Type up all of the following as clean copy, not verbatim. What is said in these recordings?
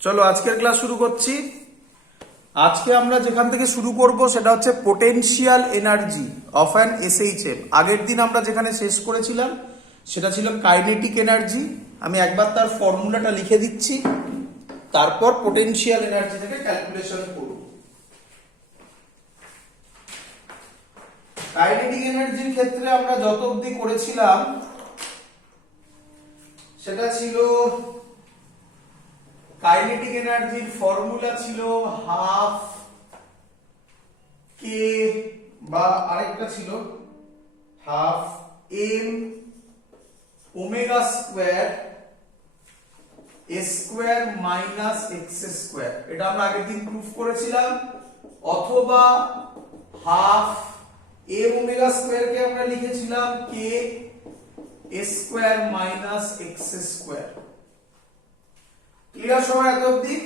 চলো আজকের ক্লাস শুরু করছি। আজকে আমরা যেখান থেকে শুরু করব সেটা হচ্ছে potential energy of an SHM. আগের দিন আমরা যেখানে শেষ করেছিলাম সেটা ছিল কাইনেটিক এনার্জি। আমি একবার তার ফর্মুলাটা লিখে দিচ্ছি, তারপর পোটেনশিয়াল এনার্জি থেকে ক্যালকুলেশন করব। কাইনেটিক এনার্জির ক্ষেত্রে আমরা যত অবধি করেছিলাম সেটা ছিল কাইনেটিক এনার্জির ফর্মুলা ছিল হাফ কে বা আরেকটা ছিল half M omega square S square minus X square. এটা আমরা আগের দিন প্রুফ করেছিলাম। অথবা হাফ এম ওমেগা স্কোয়ার কে আমরা লিখেছিলাম কে S square minus X square. Clear সবাই এত অবধি?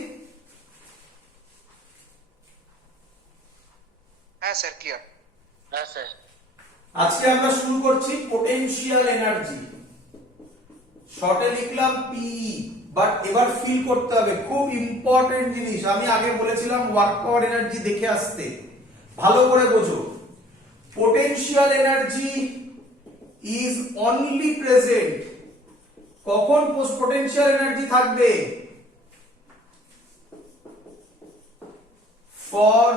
হ্যাঁ স্যার, ক্লিয়ার। হ্যাঁ স্যার। আজকে আমরা শুরু করছি পোটেনশিয়াল এনার্জি। শর্টে লিখলাম পিই, বাট এবার ফিল করতে হবে, খুব ইম্পর্টেন্ট জিনিস। আমি আগে বলেছিলাম ওয়ার্ক পাওয়ার এনার্জি দেখে আসতে, ভালো করে বোঝো। Potential energy is only present. কখন পোটেনশিয়াল এনার্জি থাকবে? For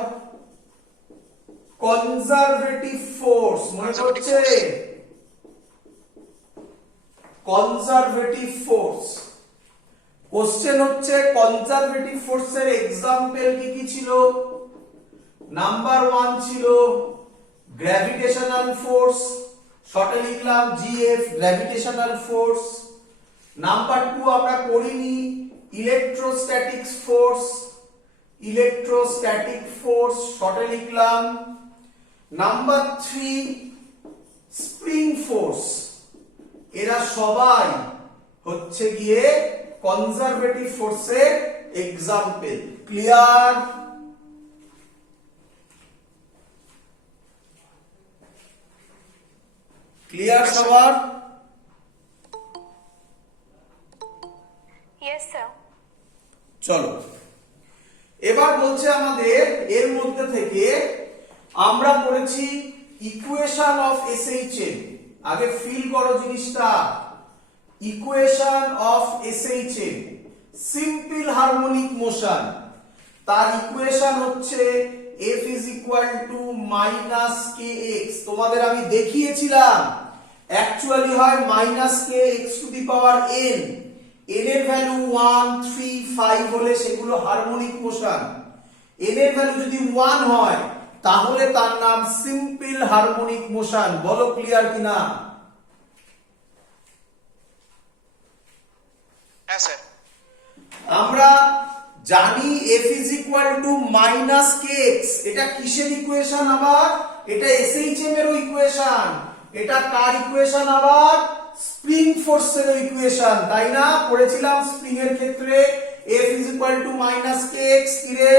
conservative force. মনে হচ্ছে কনজারভেটিভ ফোর্স। কোশ্চেন হচ্ছে কনজারভেটিভ ফোর্সের এক্সাম্পল কি কি ছিল? নাম্বার 1 ছিল গ্র্যাভিটেশনাল ফোর্স, শর্টে লিখলাম জিএফ, গ্র্যাভিটেশনাল ফোর্স। নাম্বার 2 আমরা করিনি, ইলেকট্রোস্ট্যাটিক ফোর্স, ইলেকট্রোস্ট্যাটিক ফোর্স, শর্টে লিখলাম। Number 3 spring force. এরা সবাই হচ্ছে গিয়ে কনজারভেটিভ ফোর্সের এক্সাম্পল। ক্লিয়ার? ক্লিয়ার সবার? Yes, sir. চলো এবার বলছে আমাদের এর মধ্যে থেকে আমরা পড়েছি ইকুয়েশন অফ এসএইচএম। আগে ফিল করো জিনিসটা। Equation of SHM, simple harmonic motion. তার ইকুয়েশন হচ্ছে F is equal to minus kx। তোমাদের আমি দেখিয়েছিলাম অ্যাকচুয়ালি হয় minus kx to the power n। n এর ভ্যালু 1 3 5 হলে সেগুলো হারমোনিক মোশন। n এর ভ্যালু যদি 1 হয় তাহলে তার নাম সিম্পল হারমোনিক মোশন। বলো ক্লিয়ার কিনা? হ্যাঁ স্যার। আমরা জানি F is equal to minus kx। এটা কিসের ইকুয়েশন আবার? এটা SHM এর ইকুয়েশন। এটা কার ইকুয়েশন আবার? স্প্রিং ফোর্সের ইকুয়েশন, তাই না? পড়েছিলাম স্প্রিং এর ক্ষেত্রে F is equal to minus kx। কি রে?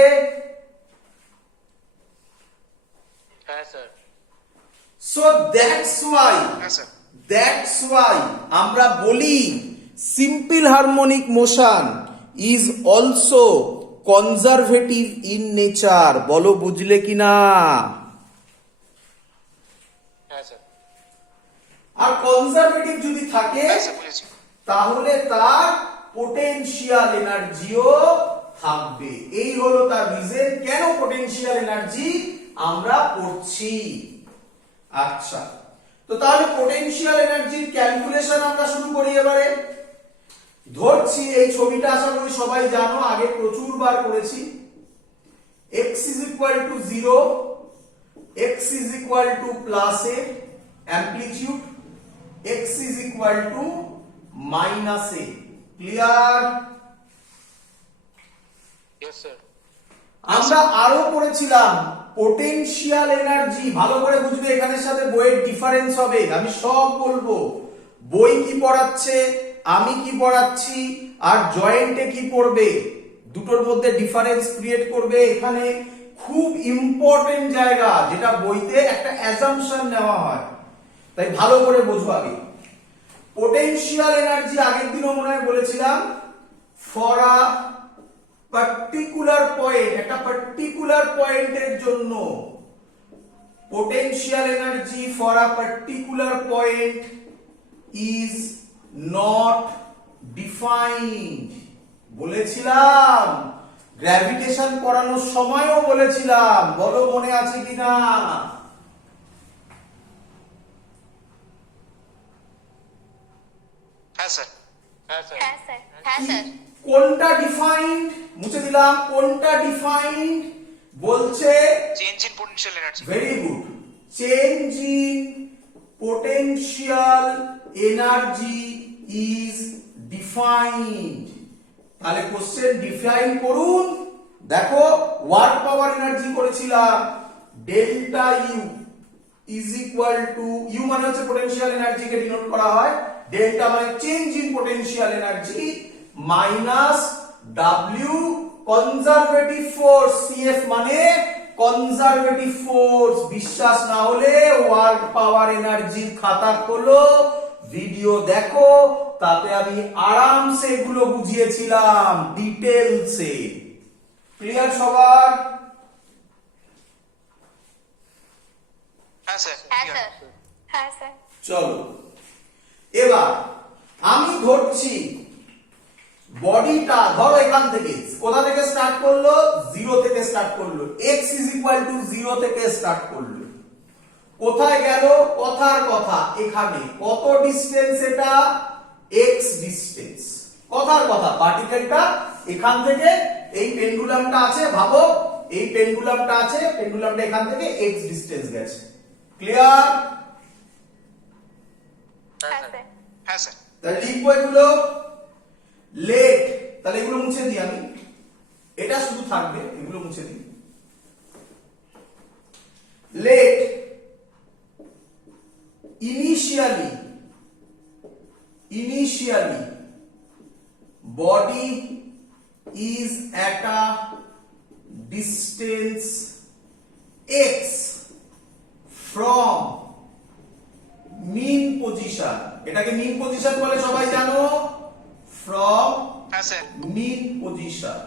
হ্যাঁ স্যার। So that's why আমরা বলি simple harmonic motion is also conservative in nature। বলো বুঝলে কিনা? হ্যাঁ স্যার। আর কনজারভেটিভ যদি থাকে হ্যাঁ স্যার, বুঝেছি। তাহলে তার পোটেনশিয়াল এনার্জিও থাকবে। এই হলো তার রিজন কেন পোটেনশিয়াল এনার্জি আমরা পড়ছি। আচ্ছা, তো তাহলে পোটেনশিয়াল এনার্জির ক্যালকুলেশন আমরা শুরু করি এবারে। ধরছি এই ছবিটা আশা করি সবাই জানো, আগে প্রচুর বার করেছি। x is equal to 0, x is equal to plus a, amplitude x is equal to minus a। Clear? Yes sir. আমরা আরো পড়েছিলাম পোটেনশিয়াল এনার্জি। ভালো করে বুঝবে, এখানের সাথে বইয়ের ডিফারেন্স হবে। আমি সব বলবো, বই কি পড়াচ্ছে, আমি কি পড়াচ্ছি, আর জয়েন্টে কি পড়বে, দুটোর মধ্যে ডিফারেন্স ক্রিয়েট করবে। এখানে খুব ইম্পর্টেন্ট জায়গা, যেটা বইতে একটা অ্যাজাম্পশন নেওয়া হয়, তাই ভালো করে বোঝো আগে। পোটেনশিয়াল এনার্জি আগের দিনও মনে হয় বলেছিলাম, ফর আ পার্টিকুলার পয়েন্ট, একটা পার্টিকুলার পয়েন্টের জন্য potential energy for a particular point is not defined বলেছিলাম, গ্র্যাভিটেশন পড়ানোর সময়ও বলেছিলাম, বলো মনে আছে কিনা? হ্যাঁ স্যার। হ্যাঁ স্যার। হ্যাঁ স্যার, হ্যাঁ স্যার। কোনটা ডিফাইন্ড মুছে দিলাম, কোনটা ডিফাইন্ড বলছে change in potential energy. Very good, change in potential energy is defined. তাহলে কোশ্চেন ডিফাইন করুন। দেখো ওয়ার্ক পাওয়ার এনার্জি করেছিলাম delta U is equal to, U মানে হচ্ছে পোটেনশিয়াল এনার্জিকে ডিনোট করা হয়, ডেল্টা মানে change in potential energy minus W conservative force, CF মানে কনজারভেটিভ ফোর্স। বিশ্বাস না হলে ওয়ার্ক পাওয়ার এনার্জির খাতা খোলো, ভিডিও দেখো, তাতে আমি আরামসে এগুলো বুঝিয়েছিলাম ডিটেলসে। ক্লিয়ার সবার? হ্যাঁ স্যার। হ্যাঁ স্যার, হ্যাঁ স্যার। চলো এবার আমি ধরছি বডিটা, ধরো এখান থেকে, কোথা থেকে স্টার্ট করলো? জিরো থেকে স্টার্ট করলো, x is equal two zero থেকে স্টার্ট করলো, কোথায় গেল? কথার কথা এখানে, কত ডিসটেন্স এটা? x ডিসটেন্স, কথার কথা পার্টিকেলটা এখান থেকে, এই পেন্ডুলামটা আছে, ভাবো এই পেন্ডুলামটা আছে, পেন্ডুলামটা এখান থেকে x ডিসটেন্স গেছে। ক্লিয়ার? হ্যাঁ স্যার। হ্যাঁ স্যার। তাহলে লিখবো এগুলো, লেট, তাহলে এগুলো মুছে দিই আমি, এটা শুধু থাকবে, এগুলো মুছে দিই। Let initially body is at a distance x from mean position, এটাকে mean position বলে সবাই জানো, from হ্যাঁ স্যার। mean position।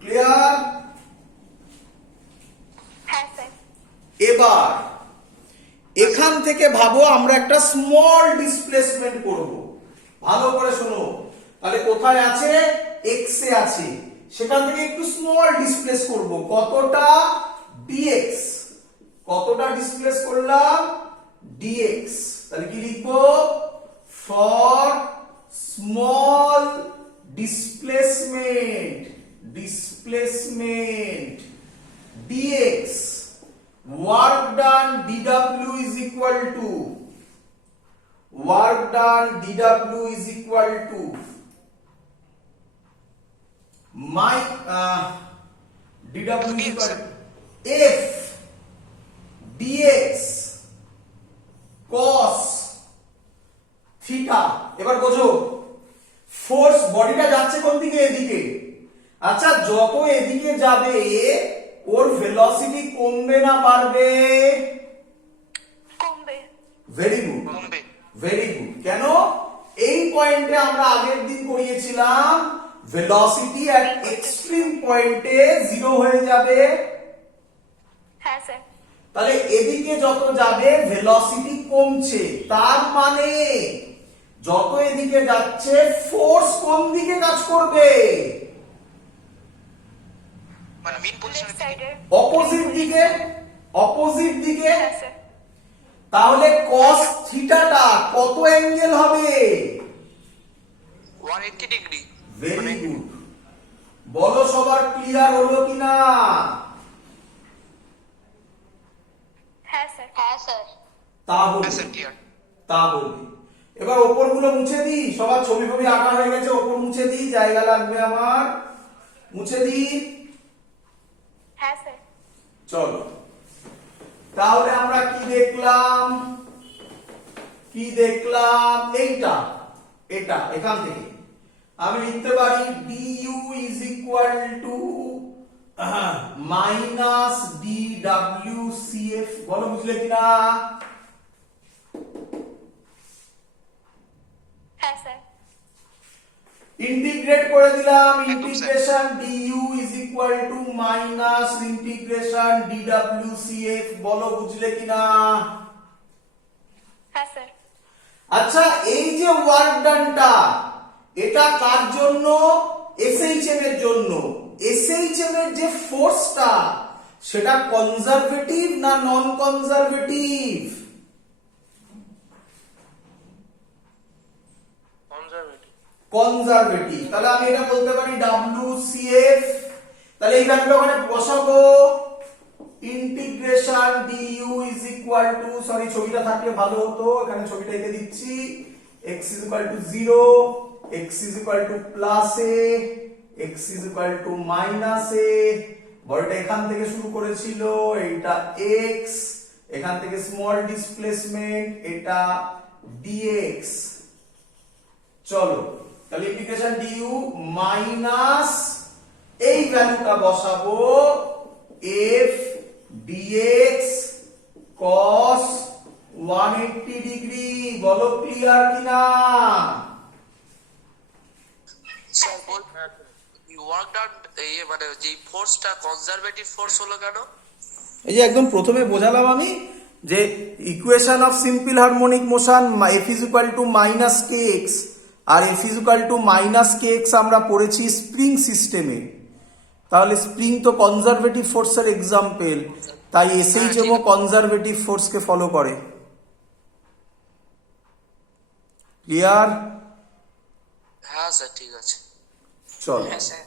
ক্লিয়ার? হ্যাঁ স্যার। এবার এখান থেকে ভাবো আমরা একটা স্মল ডিসপ্লেসমেন্ট করব, ভালো করে শোনো। তাহলে কোথায় আছে? x এ আছে, সেখান থেকে একটু স্মল ডিসপ্লেস করব, কতটা? dx, কতটা ডিসপ্লেস করলাম? dx। তাহলে কি লিখবো? For small displacement dx, work done dw is equal to my dw is equal to f dx cos theta। এবার বোঝো, ফোর্স বডিটা যাচ্ছে কোন দিকে? এদিকে। আচ্ছা, যত এদিকে যাবে ওর ভেলোসিটি কমবে না বাড়বে? কমবে। ভেরি গুড, কমবে। Very good. কেন? এই পয়েন্টে আমরা আগের দিন পড়িয়েছিলাম ভেলোসিটি এট এক্সট্রিম পয়েন্টে জিরো হয়ে যাবে। হ্যাঁ স্যার। তাহলে এদিকে যত যাবে ভেলোসিটি কমছে, তার মানে যত এদিকে যাচ্ছে ফোর্স কোন দিকে কাজ করবে? মানে মিন লেফট পজিশনের দিকে। সাইডে। অপোজিট দিকে, অপোজিট দিকে। হ্যাঁ স্যার। তাহলে cos থিটাটা কত অ্যাঙ্গেল হবে? 180 ডিগ্রি। Very good. বলো সবার ক্লিয়ার হলো কিনা? হ্যাঁ স্যার। হ্যাঁ স্যার। তাহলে হ্যাঁ স্যার, ক্লিয়ার। তাহলে এবার ওপরগুলো মুছে দিই, সবার ছবি ছবি আঁকা হয়ে গেছে, ওপর মুছে দিই, জায়গা লাগবে আমার, মুছে দিই। হ্যাঁ স্যার। চলো তাহলে আমরা কি দেখলাম? এইটা, এটা এখান থেকে আমি লিখতে পারি du is equal to minus dwcf। বলো বুঝলে কিনা? হ্যাঁ স্যার। ইন্টিগ্রেট করে দিলাম, একদম, integration du is equal to minus integration dwcf। বলো বুঝলে কিনা? হ্যাঁ স্যার। আচ্ছা, এই যে ওয়ার্ক ডানটা, এটা কার জন্য? এসএইচএম এর জন্য। এসএইচএম এর যে ফোর্সটা, সেটা কনজারভেটিভ না নন কনজারভেটিভ? কনজারভেটিভ। তাহলে আমি এটা বলতে পারি WCF। তাহলে এই ভ্যালুটা ওখানে বসাবো, integration du is equal two, sorry ছবিটা থাকলে ভালো হতো, এখানে ছবিটা এঁকে দিচ্ছি, x is equal to 0, x is equal two plus a, x is equal to minus a। বলটা এখান থেকে শুরু করেছিল, এইটা x, এখান থেকে স্মল ডিসপ্লেসমেন্ট, এটা dx। চলো, তাহলে ইন্টিগ্রেশন du মাইনাস এই ভ্যালুটা বসাবো, f dx cos 180 ডিগ্রি। বলো ক্লিয়ার কিনা? স্যার বল, ওয়ার্ক ডান মানে যে ফোর্সটা কনজারভেটিভ ফোর্স হলো কেন? এই যে একদম প্রথমে বোঝালাম আমি যে equation of simple harmonic motion f is equal to minus kx আর f is equal to minus kx আমরা পড়েছি স্প্রিং সিস্টেমে। তাহলে স্প্রিং তো কনজারভেটিভ ফোর্সের এক্সাম্পল, তাই এসএইচএম ও কনজারভেটিভ ফোর্সকে ফলো করে। ক্লিয়ার? হ্যাঁ স্যার, ঠিক আছে। চলো, হ্যাঁ স্যার।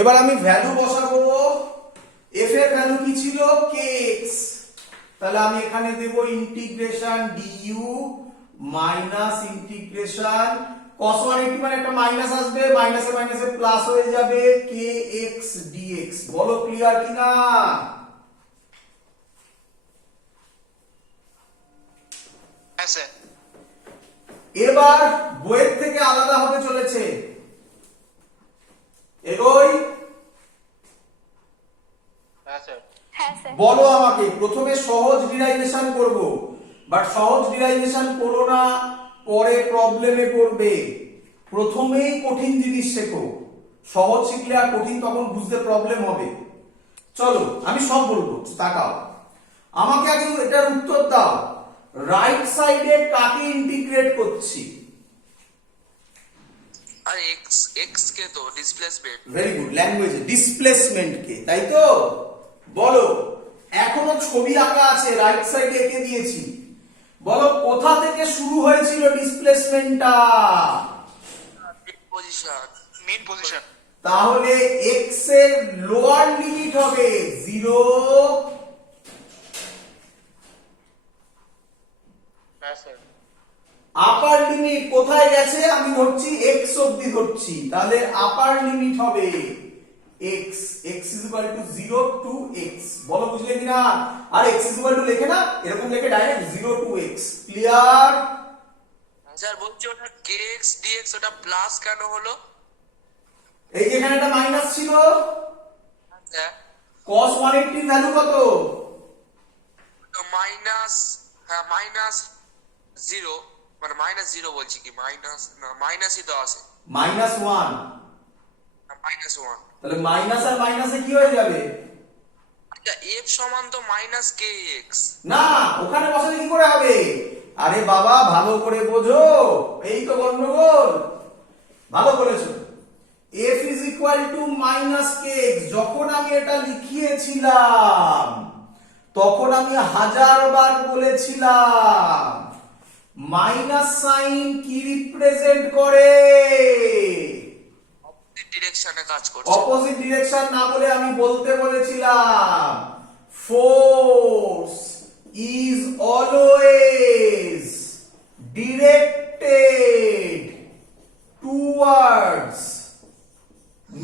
এবার আমি ভ্যালু বসাবো। f এর ভ্যালু কি ছিল? kx। তাহলে আমি এখানে দেব integration du minus integration cos 180, মানে একটা মাইনাস আসবে, মাইনাসে মাইনাসে প্লাস হয়ে যাবে, kx dx। বলো ক্লিয়ার কিনা? হ্যাঁ স্যার। এবার বইয়ের থেকে আলাদা হতে চলেছে, এগোই। হ্যাঁ স্যার। হ্যাঁ স্যার। বলো আমাকে, প্রথমে সহজ ডিরাইভেশন করব, বাট সহজ ডিরাইভেশন করো না, পরে প্রবলেমে পড়বে। প্রথমেই কঠিন জিনিস শেখো, সহজ শিখলে আর কঠিন তখন বুঝতে প্রবলেম হবে। চলো আমি সব বলবো, তাকাও আমাকে, আগে এটার উত্তর দাও। রাইট সাইডে কাকে ইন্টিগ্রেট করছি? আর এক্স কে তো displacement. Very good, language displacement কে, তাই তো? বলো, এখনো ছবি আঁকা আছে, রাইট সাইডে এঁকে দিয়েছি। বলো কোথা থেকে শুরু হয়েছিল ডিসপ্লেসমেন্টটা? পজিশন। Mean position. তাহলে x এর লোয়ার লিমিট হবে 0, হ্যাঁ স্যার। আপার লিমিট কোথায় গেছে? আমি ধরছি x অবধি ধরছি, তাহলে আপার লিমিট হবে x, x is equal to 0 to x। বলো বুঝলে কিনা? আর x is equal to লেখে না, এরকম লেখে direct 0 to x। Clear? Sir বলছি ওটা kx dx ওটা প্লাস কেন হলো? এই যে এখানে একটা মাইনাস ছিল, স্যার cos 180 এর ভ্যালু কত? মাইনাস, হ্যাঁ মাইনাস 0, মানে মাইনাস 0 বলছি কি মাইনাস, না মাইনাসই তো আছে, -1। মাইনাস 1। তাহলে মাইনাস আর মাইনাসে কি হয়ে যাবে? আচ্ছা f সমান তো মাইনাস kx। না, ওখানে বসালে কি করে হবে? আরে বাবা ভালো করে বোঝো, এই তো গন্ডগোল। ভালো করেছো। f is equal to minus kx, যখন আমি এটা লিখিয়েছিলাম তখন আমি 1000 বার বলেছিলাম মাইনাস সাইন কি রিপ্রেজেন্ট করে? ডিরেকশনে কাজ করছে। অপোজিট ডিরেকশন না বলে আমি বলতে বলেছিলাম force is always directed towards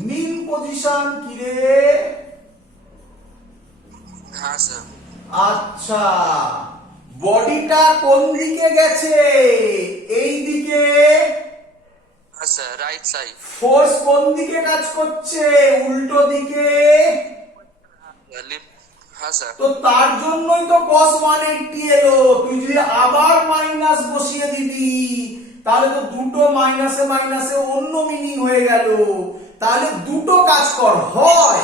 mean position. কি রে? হ্যাঁ স্যার। আচ্ছা, বডিটা কোন দিকে গেছে? এই দিকে। হ্যাঁ স্যার, রাইট সাইড। ফোর্স কোন দিকে কাজ করছে? উল্টো দিকে। হ্যাঁ স্যার। তো তার জন্যই তো cos 180 এলো। তুই যদি আবার মাইনাস বসিয়ে দিবি তাহলে তো দুটো মাইনাসে মাইনাসে অন্য মিনিং হয়ে গেল। তাহলে দুটো কাজ কর, হয়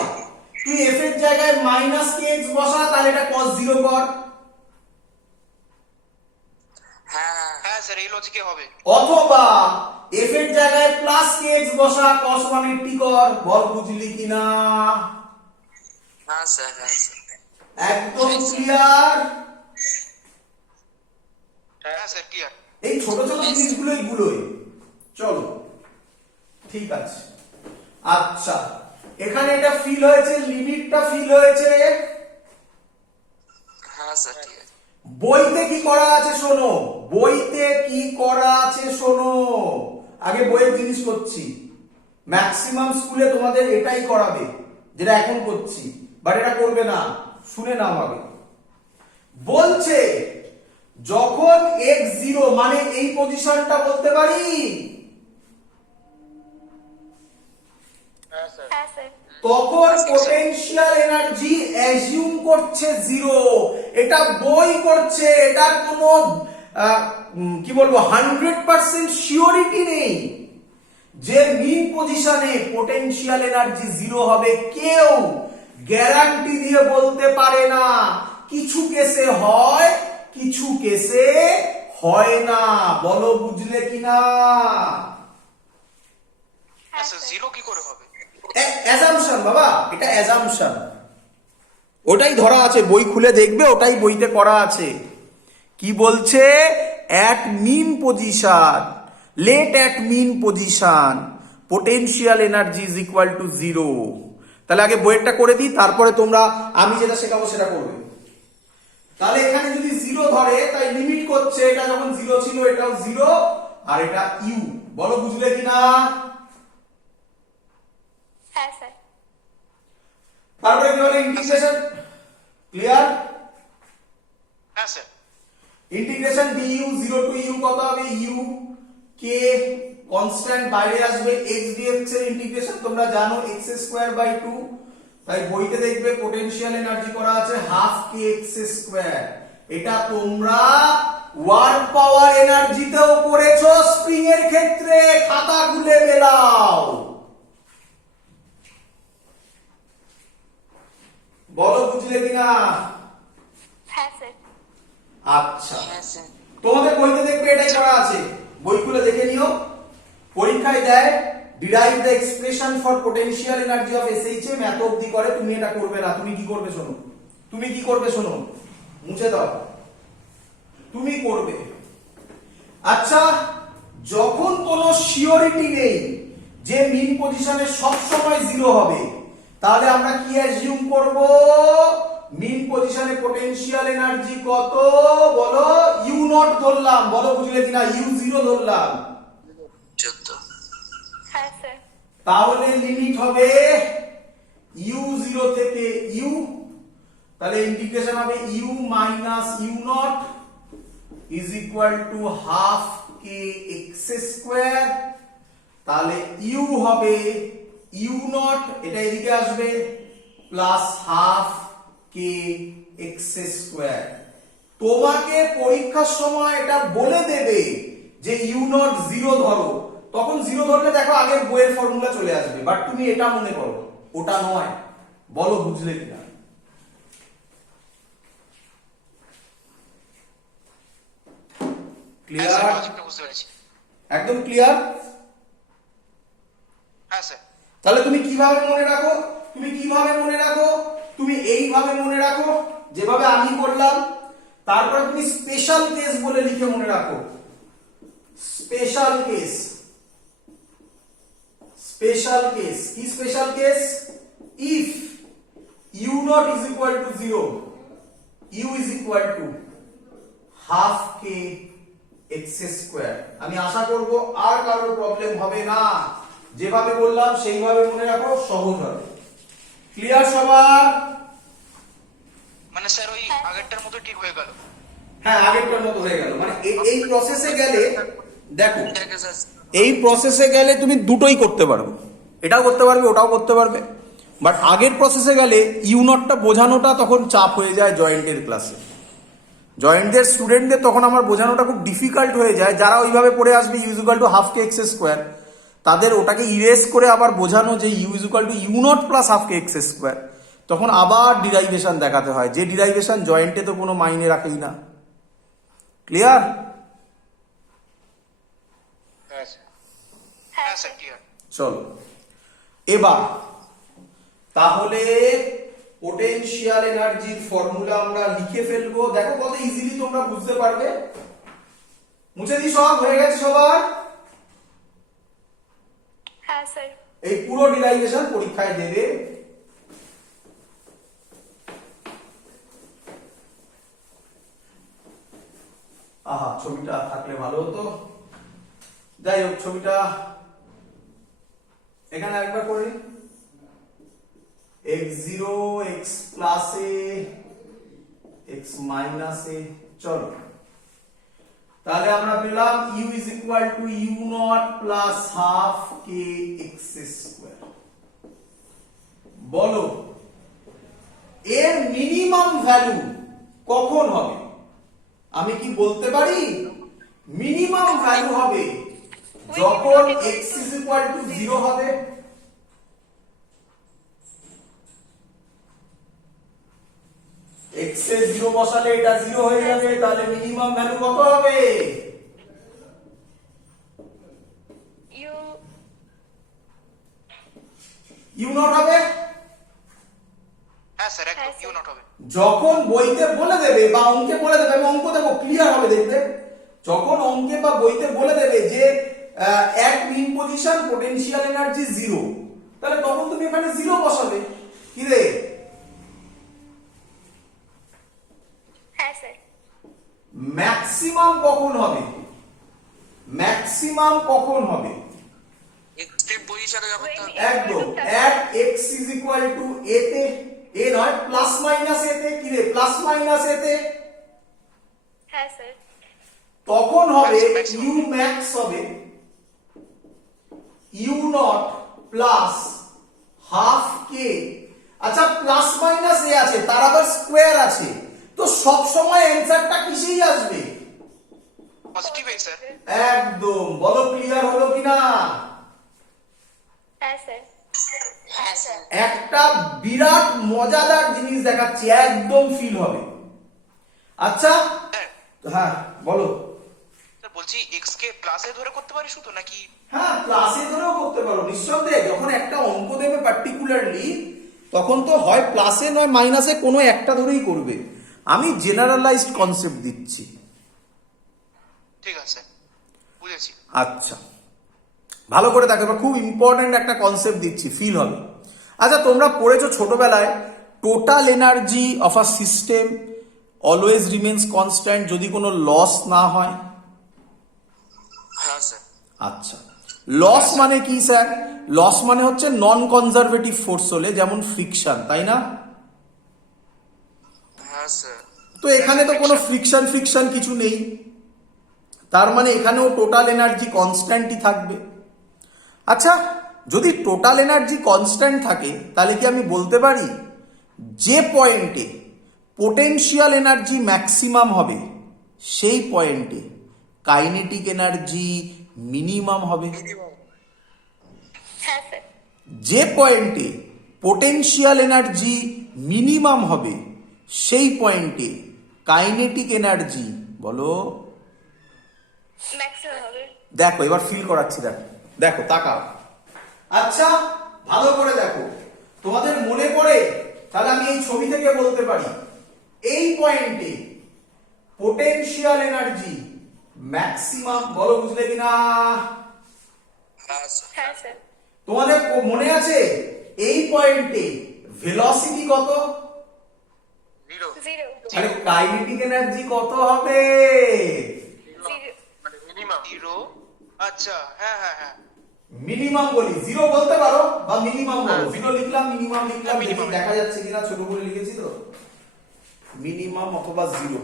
তুই এফ এর জায়গায় মাইনাস কে এক্স বসা, তাহলে এটা cos 0 কর, হ্যাঁ হ্যাঁ স্যার এই লজিকে হবে। অথবা এফ এর জায়গায় প্লাস কে এক্স বসা, cos 180 কর। বল বুঝলি কিনা? হ্যাঁ স্যার, হ্যাঁ স্যার। একদম ক্লিয়ার? হ্যাঁ স্যার ক্লিয়ার। এই ছোট ছোট জিনিসগুলোই চলো ঠিক আছে। আচ্ছা, এখানে এটা ফিল হয়েছে, লিমিটটা ফিল হয়েছে। হ্যাঁ স্যার ঠিক আছে। বইতে কি করা আছে শোনো, বইতে কি করা আছে শোনো। আগে বইয়ের জিনিস করছি, ম্যাক্সিমাম স্কুলে তোমাদের এটাই করাবে যেটা এখন করছি, বাট এটা করবে না, শুনে নাও আগে। বলছে যখন x 0 মানে এই পজিশনটা বলতে পারি, হ্যাঁ স্যার। হ্যাঁ স্যার। তখন পোটেনশিয়াল এনার্জি অ্যাজিউম করছে 0। এটা বই করছে, এটা কোনো কি বলবো 100% সিওরিটি নেই যে মিন পজিশনে পোটেনশিয়াল এনার্জি 0 হবে। কেউ গ্যারান্টি দিয়ে বলতে পারে না। কিছু কেসে হয়, কিছু কেসে হয় না। বলো বুঝলে কিনা? হ্যাঁ স্যার জিরো কি করে হবে? অ্যাজাম্পশন বাবা, এটা অ্যাজাম্পশন। ওটাই ধরা আছে, বই খুলে দেখবে, ওটাই বইতে করা আছে। কি বলছে? At mean position, let at mean position potential energy is equal to 0। তাহলে আগে বইয়েরটা করে দিই, তারপরে তোমরা আমি যেটা শেখাবো সেটা করবে। তাহলে এখানে যদি 0 ধরে, তাই লিমিট করছে, এটা যখন 0 ছিল এটাও 0 আর এটা ইউ। বলো বুঝলে কিনা? হ্যাঁ স্যার। তারপরে কি হলো? ইন্টিগ্রেশন। ক্লিয়ার? হ্যাঁ sir. Integration du 0 to u কত হবে? u k কনস্ট্যান্ট বাইরে আসবে, x dx এর ইন্টিগ্রেশন তোমরা জানো x²/2। তাই বইতে দেখবে পোটেনশিয়াল এনার্জি করা আছে হাফ k x²। এটা তোমরা ওয়ার্ক পাওয়ার এনার্জিতেও করেছো স্প্রিং এর ক্ষেত্রে, খাতা খুলে মেলাও। বলো বুঝলে কিনা? হ্যাঁ স্যার। আচ্ছা, হ্যাঁ স্যার। তোমাদের বইতে দেখবে এটাই করা আছে, বই খুলে দেখে নিও। পরীক্ষায় দেয় derive the expression for potential energy of SHM, এত অবধি করে। তুমি এটা করবে না, তুমি কি করবে শোনো, তুমি কি করবে শোনো, মুছে দাও, তুমি করবে। আচ্ছা, যখন কোনো সিওরিটি নেই যে মিন পজিশনে সব সময় 0 হবে, তাহলে আমরা কি অ্যাজিউম করব? মিন পজিশনে পোটেনশিয়াল এনার্জি কত? বলো ইউ নট ধরলাম। বলো বুঝলে কিনা? ইউ 0 ধরলাম। 14। হ্যাঁ স্যার। তাহলে লিমিট হবে ইউ 0 থেকে ইউ, তাহলে ইন্টিগ্রেশন হবে U minus U naught is equal to half K x square. তাহলে ইউ হবে ইউ নট, এটা এদিকে আসবে, প্লাস হাফ কে এক্স স্কোয়ার। তোমাকে পরীক্ষার সময় এটা বলে দেবে যে ইউ নট 0 ধরো, তখন 0 ধরলে দেখো আগের বইয়ের ফর্মুলা চলে আসবে, বাট তুমি এটা মনে করো, ওটা নয়। বলো বুঝলে কিনা? হ্যাঁ স্যার ক্লিয়ার? লজিকটা বুঝতে পেরেছি। একদম ক্লিয়ার? হ্যাঁ স্যার। তাহলে তুমি কিভাবে মনে রাখো? তুমি কিভাবে মনে রাখো? তুমি এইভাবে মনে রাখো যেভাবে আমি করলাম। তারপরে তুমি স্পেশাল কেস বলে লিখে মনে রাখো। স্পেশাল কেস, স্পেশাল কেস কি? Special case if U naught is equal to 0, U is equal to half K x square. আমি আশা করব আর কারোর প্রবলেম হবে না। যেভাবে বললাম সেইভাবে মনে রাখো, সহজ হবে। ক্লিয়ার সবার? মানে স্যার ওই আগেরটার মতো ঠিক হয়ে গেল। হ্যাঁ, আগেরটার মতো হয়ে গেল। মানে এই প্রসেসে গেলে দেখো, ঠিক আছে স্যার। এই প্রসেসে গেলে তুমি দুটোই করতে পারবে, এটাও করতে পারবে ওটাও করতে পারবে। বাট আগের প্রসেসে গেলে ইউ নটটা বোঝানোটা তখন চাপ হয়ে যায় জয়েন্টের ক্লাসে। জয়েন্টদের স্টুডেন্টদের তখন আমার বোঝানোটা খুব ডিফিকাল্ট হয়ে যায়, যারা ওইভাবে পড়ে আসবে U is equal to half K x square, তাদের ওটাকে ইরেজ করে আবার বোঝানো যে U is equal to U naught plus half K x square, তখন আবার ডিরাইভেশন দেখাতে হয়, যে ডিরাইভেশন জয়েন্টে তো কোনো মাইনে রাখেই না। ক্লিয়ার? হ্যাঁ স্যার। হ্যাঁ হ্যাঁ স্যার স্যার ক্লিয়ার। চলো এবার তাহলে পোটেনশিয়াল এনার্জির ফর্মুলা আমরা লিখে ফেলবো। দেখো কত ইজিলি তোমরা বুঝতে পারবে। মুছে দি সব হয়ে গেছে সবার? হ্যাঁ স্যার এই পুরো ডিরাইভেশন পরীক্ষায় দেবে। আহা, ছবিটা থাকলে ভালো হতো। যাই হোক, ছবিটা এখানে একবার করে x0 x প্লাস এ x মাইনাস এ। চলো তাহলে আমরা পেলাম u is equal two u not plus half K x square. বলো এর মিনিমাম ভ্যালু কখন হবে? আমি কি বলতে পারি? মিনিমাম ভ্যালু হবে যখন x ইজ ইকুয়াল টু 0 হবে। x এ 0 বসালে এটা 0 হয়ে যাবে, তাহলে মিনিমাম ভ্যালু কত হবে? ইউ u নট হবে। হ্যাঁ স্যার একদম হ্যাঁ, ইউ স্যার। নট হবে। যখন বইতে বলে দেবে বা অঙ্কে বলে দেবে, আমি অঙ্ক দেবো ক্লিয়ার হবে দেখবে, যখন অঙ্কে বা বইতে বলে দেবে যে এক মিন পজিশন পোটেনশিয়াল এনার্জি 0, তাহলে তখন তুমি এখানে 0 বসাবে। কি রে? হ্যাঁ স্যার ম্যাক্সিমাম কখন হবে? ম্যাক্সিমাম কখন হবে? এক্সট্রিম পজিশনে যখন থাকবে। একদম at x is equal to a তে, a নয় প্লাস মাইনাস a তে। কি রে? প্লাস মাইনাস a তে। হ্যাঁ স্যার তখন হবে Maximum. u max হবে u নট প্লাস হাফ কে। আচ্ছা, প্লাস মাইনাস এ আছে, তার আবার স্কোয়ার আছে, তো সব সময় অ্যানসারটা কিসেই আসবে? পজিটিভ এই স্যার। একদম। বলো ক্লিয়ার হলো কিনা? হ্যাঁ স্যার হ্যাঁ স্যার। একটা বিরাট মজাদার জিনিস দেখাচ্ছি, একদম ফিল হবে। আচ্ছা স্যার হ্যাঁ বলো। স্যার বলছি এক্স কে প্লাসে ধরে করতে পারি শুধু নাকি? হ্যাঁ, ক্লাসে ধরেও করতে পারো নিঃসন্দেহে। যখন একটা অঙ্ক দেবে পার্টিকুলারলি, তখন তো হয় প্লাসে নয় মাইনাসে কোনো একটা ধরেই করবে। আমি জেনারেলাইজড কনসেপ্ট দিচ্ছি। ঠিক আছে বুঝেছি। আচ্ছা ভালো করে দেখো, খুব ইম্পর্টেন্ট একটা কনসেপ্ট দিচ্ছি, ফিল হবে। আচ্ছা তোমরা পড়েছো ছোটবেলায় total energy of a system always remains constant যদি কোনো লস না হয়। হ্যাঁ স্যার। আচ্ছা, লস মানে কি স্যার? লস মানে হচ্ছে নন কনজারভেটিভ ফোর্স হলে, যেমন ফ্রিকশন, তাই না? হ্যাঁ স্যার। তো এখানে তো কোনো ফ্রিকশন কিছু নেই, তার মানে এখানেও টোটাল এনার্জি কনস্ট্যান্টই থাকবে। আচ্ছা, যদি টোটাল এনার্জি কনস্ট্যান্ট থাকে, তাহলে কি আমি বলতে পারি যে পয়েন্টে পোটেনশিয়াল এনার্জি ম্যাক্সিমাম হবে সেই পয়েন্টে কাইনেটিক এনার্জি মিনিমাম হবে? হ্যাঁ স্যার যে পয়েন্টে পোটেনশিয়াল এনার্জি মিনিমাম হবে সেই পয়েন্টে কাইনেটিক এনার্জি বলো ম্যাক্সিমাম হবে। দেখো এবার ফিল করাচ্ছি, দেখো দেখো তাকাও। আচ্ছা ভালো করে দেখো, তোমাদের মনে পড়ে? তাহলে আমি এই ছবি থেকে বলতে পারি এই পয়েন্টে পোটেনশিয়াল এনার্জি ম্যাক্সিমাম। বলো বুঝলে কিনা? হ্যাঁ স্যার। হ্যাঁ স্যার তোমাদের মনে আছে এই পয়েন্টে ভেলোসিটি কত? 0। জিরো তাহলে কাইনেটিক এনার্জি কত হবে? জিরো মানে মিনিমাম। 0। আচ্ছা হ্যাঁ হ্যাঁ হ্যাঁ মিনিমাম বলি, 0 বলতে পারো বা মিনিমাম বলো। 0 লিখলাম, মিনিমাম লিখলাম, দেখি minimum। দেখা যাচ্ছে কিনা। ছোট করে লিখেছি তো, মিনিমাম অথবা 0।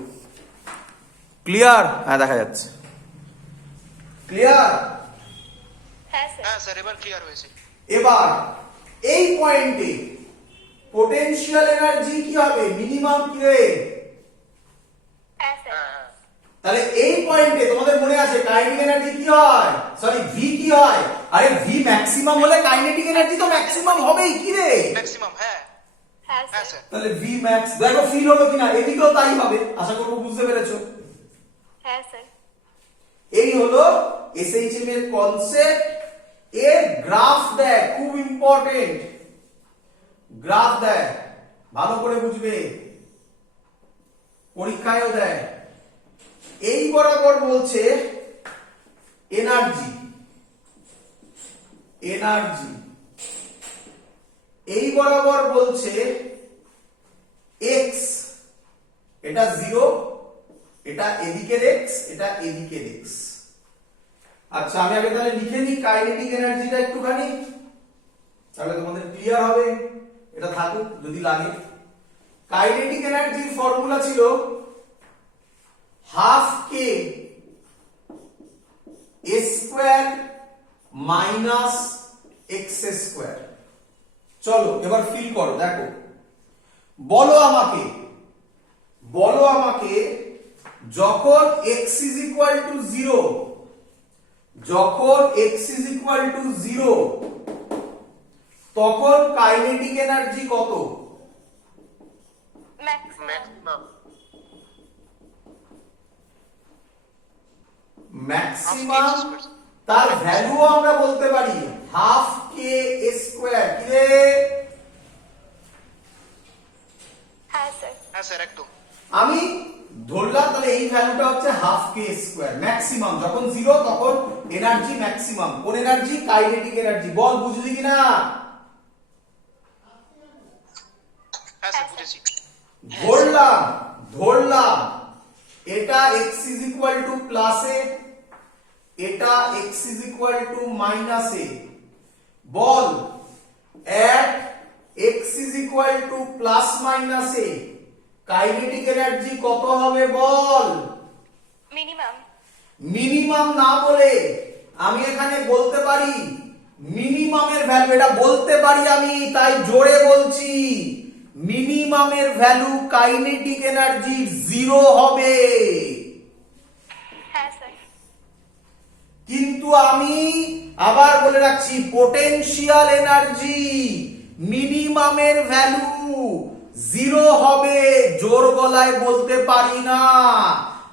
ক্লিয়ার? হ্যাঁ দেখা যাচ্ছে। ক্লিয়ার? হ্যাঁ স্যার হ্যাঁ স্যার এবার ক্লিয়ার হয়েছে। এবার এই পয়েন্টে পোটেনশিয়াল এনার্জি কি হবে? মিনিমাম কি রে? হ্যাঁ স্যার তাহলে এই পয়েন্টে তোমাদের মনে আছে কাইনেটিক এনার্জি কি হয়, সরি ভি কি হয়? আরে ভি ম্যাক্সিমাম হলে কাইনেটিক এনার্জি তো ম্যাক্সিমাম হবেই, কি রে? ম্যাক্সিমাম, হ্যাঁ হ্যাঁ হ্যাঁ স্যার। স্যার। তাহলে ভি ম্যাক্স দেখো ফিল হলো কিনা, এদিকেও তাই হবে, আশা করবো বুঝতে পেরেছো। হ্যাঁ স্যার। এই হলো এসএইচএম এর কনসেপ্ট। এর গ্রাফ দেয়, খুব ইম্পর্টেন্ট, গ্রাফ দেয়, ভালো করে বুঝবে, পরীক্ষায়ও দেয়। এই বরাবর বলছে এনার্জি, এনার্জি, এই বরাবর বলছে এক্স, এটা 0, এটা এদিকের এক্স, এটা এদিকের এক্স। আচ্ছা আমি আগে তাহলে লিখে নিই কাইনেটিক এনার্জিটা একটুখানি, তাহলে তোমাদের ক্লিয়ার হবে, এটা থাকুক যদি লাগে। কাইনেটিক এনার্জির ফর্মুলা ছিল half K square minus X square. চলো এবার ফিল করো, দেখো বলো আমাকে, বলো আমাকে যখন x is equal to 0, যখন x is equal to 0 তখন কাইনেটিক এনার্জি কত? ম্যাক্সিমাম। ম্যাক্সিমাম, তার ভ্যালু আমরা বলতে পারি হাফ কে স্কোয়ার। কি রে? হ্যাঁ স্যার। হ্যাঁ স্যার একদম। আমি ধরলাম তাহলে এই ভ্যালুটা হচ্ছে হাফ কে স্কোয়ার। ম্যাক্সিমাম যখন 0 তখন এনার্জি ম্যাক্সিমাম। কোন এনার্জি? Kinetic energy. বল বুঝলি কিনা? হ্যাঁ স্যার বুঝেছি। ধরলাম, ধরলাম এটা x is equal to plus A, এটা x is equal to minus A. বল at x is equal to plus minus A kinetic energy কত হবে বল? মিনিমাম। মিনিমাম না বলে আমি এখানে বলতে পারি মিনিমামের ভ্যালু, এটা বলতে পারি আমি, তাই জোরে বলছি মিনিমামের ভ্যালু কাইনেটিক এনার্জি 0 হবে। হ্যাঁ স্যার। কিন্তু আমি আবার বলে রাখছি পোটেনশিয়াল এনার্জি মিনিমামের ভ্যালু 0 হবে। জোর গলায় বলতে পারি না,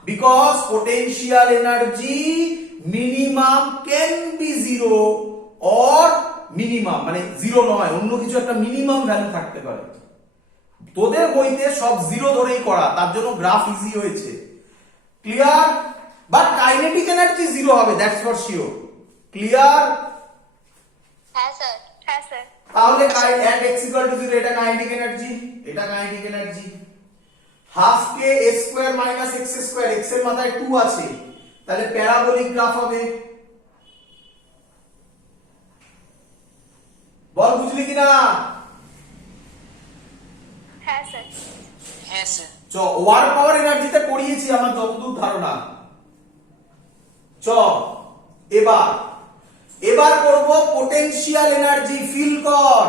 because potential energy minimum can be 0 or minimum মানে 0 নয়, অন্য কিছু একটা মিনিমাম ভ্যালু থাকতে পারে। তোদের বইতে সব 0 ধরেই করা, তার জন্য গ্রাফ ইজি হয়েছে। ক্লিয়ার? বাট কাইনেটিক এনার্জি 0 হবে, দ্যাটস ফর শিওর। ক্লিয়ার? হ্যাঁ স্যার। হ্যাঁ স্যার। তাহলে at x equal to 0 এটা কাইনেটিক এনার্জি, এটা kinetic energy. Half K square minus X square, X এর মাথায় 2 আছে, তাহলে প্যারাবোলিক গ্রাফ হবে। বল বুঝলি কিনা? হ্যাঁ স্যার। হ্যাঁ স্যার। ওয়ার্ক পাওয়ার এনার্জিতে পড়িয়েছি আমার যতদূর ধারণা। এবার এবার করব পোটেনশিয়াল এনার্জি। ফিল কর,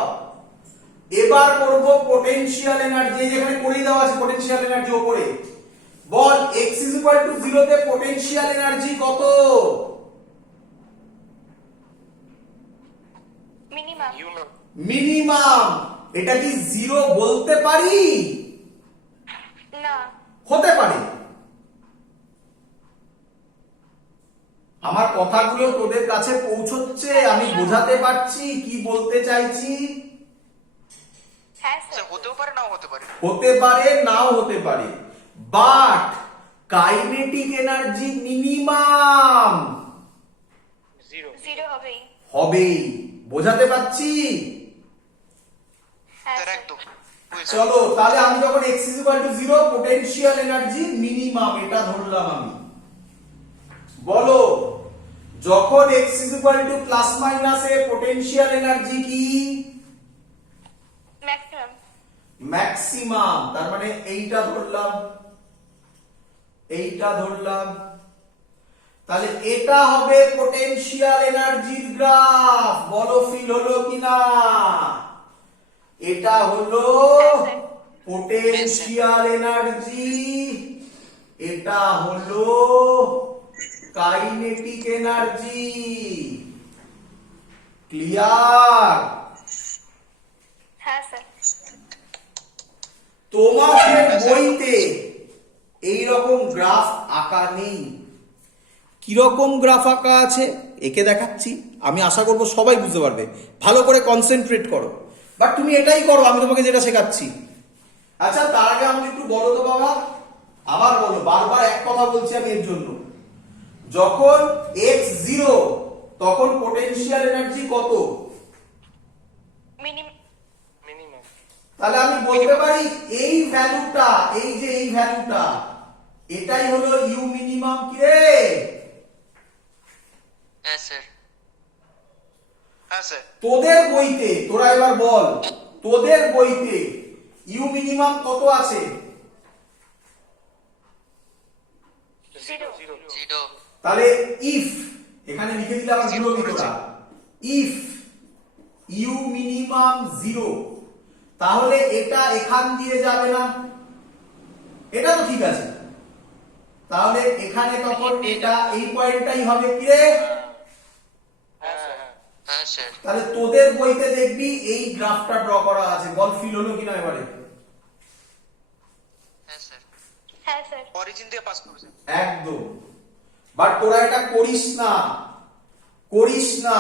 এবার করব পোটেনশিয়াল এনার্জি। যেখানে করেই দেওয়া আছে পোটেনশিয়াল এনার্জি উপরে। বল x is equal to 0 তে পোটেনশিয়াল এনার্জি কত? মিনিমাম। মিনিমাম। এটা কি 0 বলতে পারি? না। হতে পারে। আমার কথাগুলো তোদের কাছে পৌঁছচ্ছে? আমি বোঝাতে পারছি কি বলতে চাইছি? হ্যাঁ স্যার স্যার। হতেও পারে নাও হতে পারে। হতে পারে, নাও হতে পারে, বাট কাইনেটিক এনার্জি মিনিমাম 0 হবেই। হবেই। বোঝাতে পারছি? হ্যাঁ স্যার স্যার। একদম বুঝেছি। চলো তাহলে আমি যখন x is equal to 0 potential energy minimum এটা ধরলাম আমি। বলো যখন x is equal to plus minus A potential energy কি? ম্যাক্সিমাম। ম্যাক্সিমাম। তার মানে এইটা ধরলাম, এইটা ধরলাম, তাহলে এটা হবে পোটেনশিয়াল এনার্জির গ্রাফ। বলো ফিল হলো কিনা? এটা হলো পোটেনশিয়াল এনার্জি এটা হলো কাইনেটিক এনার্জি। ক্লিয়ার? হ্যাঁ স্যার। তোমাদের বইতে এই রকম গ্রাফ আঁকা নেই। কিরকম গ্রাফ আঁকা আছে একে দেখাচ্ছি, আমি আশা করবো সবাই বুঝতে পারবে। ভালো করে কনসেন্ট্রেট করো, বাট তুমি এটাই করো আমি তোমাকে যেটা শেখাচ্ছি। আচ্ছা তার আগে আমাকে একটু বলো তো বাবা, আবার বলো, বারবার এক কথা বলছি আমি এর জন্য। যখন x 0 তখন পোটেনশিয়াল এনার্জি কত? মিনিমাম। তাহলে আমি বলতে পারি এই ভ্যালুটা, এই যে এই ভ্যালুটা, এটাই হলো ইউ মিনিমাম। কি রে? হ্যাঁ স্যার। হ্যাঁ স্যার। তোদের বইতে, তোরা এবার বল, তোদের বইতে ইউ মিনিমাম কত আছে? 0। তাহলে ইফ, এখানে লিখে দিলে আবার ভুলো কি তোরা, ইফ ইউ মিনিমাম 0, তাহলে এটা এখান দিয়ে যাবে না, এটা তো ঠিক আছে। তাহলে এখানে তখন এটা এই পয়েন্টটাই হবে। কি রে? হ্যাঁ স্যার। তাহলে তোদের বইতে দেখবি এই গ্রাফটা ড্র করা আছে। বল ফিল হলো কিনা এবারে? হ্যাঁ স্যার। হ্যাঁ স্যার। অরিজিন দিয়ে পাস করেছে। একদম। বাট তোরা এটা করিস না, করিস না।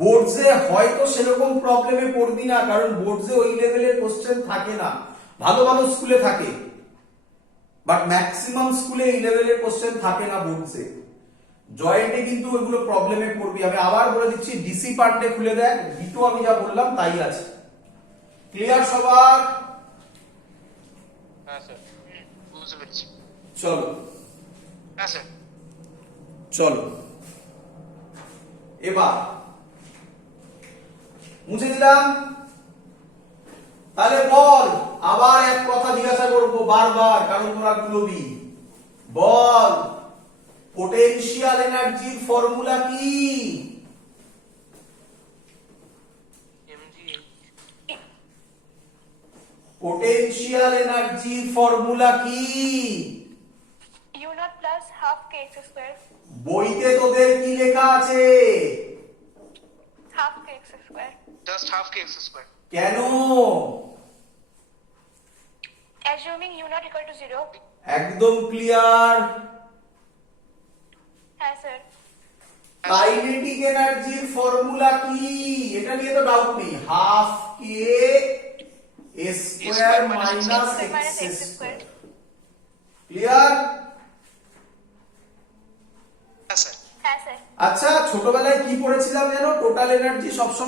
বোর্ডসে হয়তো সেরকম প্রবলেমে পড়বি না, কারণ বোর্ডসে ওই লেভেলের কোশ্চেন থাকে না। ভালো ভালো স্কুলে থাকে, বাট ম্যাক্সিমাম স্কুলে এই লেভেলের কোশ্চেন থাকে না বোর্ডসে। জয়েন্টে কিন্তু ওইগুলো প্রবলেমে পড়বি। আমি আবার বলে দিচ্ছি, ডিসি পার্টে খুলে দেখ, ডিটো আমি যা বললাম তাই আছে। ক্লিয়ার সবার? হ্যাঁ স্যার। বুঝতে পেরেছি। চলো হ্যাঁ স্যার। চলো এবার মুছে দিলাম। তাহলে বল, আবার এক কথা জিজ্ঞাসা করবো বারবার, কারণ তোরা গুলোবি। বল, পোটেনশিয়াল এনার্জির ফর্মুলা কি? পোটেনশিয়াল এনার্জির ফর্মুলা কি? U0 plus half kx square. বইতে তোদের কি লেখা আছে? Half kx square. Just half কে এক্স স্কয়ার। কেন? Assuming U0 equal to 0. একদম ক্লিয়ার। হ্যাঁ স্যার। কাইনেটিক এনার্জির ফর্মুলা কি? এটা নিয়ে তো ডাউট নেই, half K square minus Minus x X square. square. Clear? হ্যাঁ স্যার। হ্যাঁ স্যার। আচ্ছা ছোটবেলায় কি পড়েছিলাম যেন? টোটাল এনার্জি সবসময়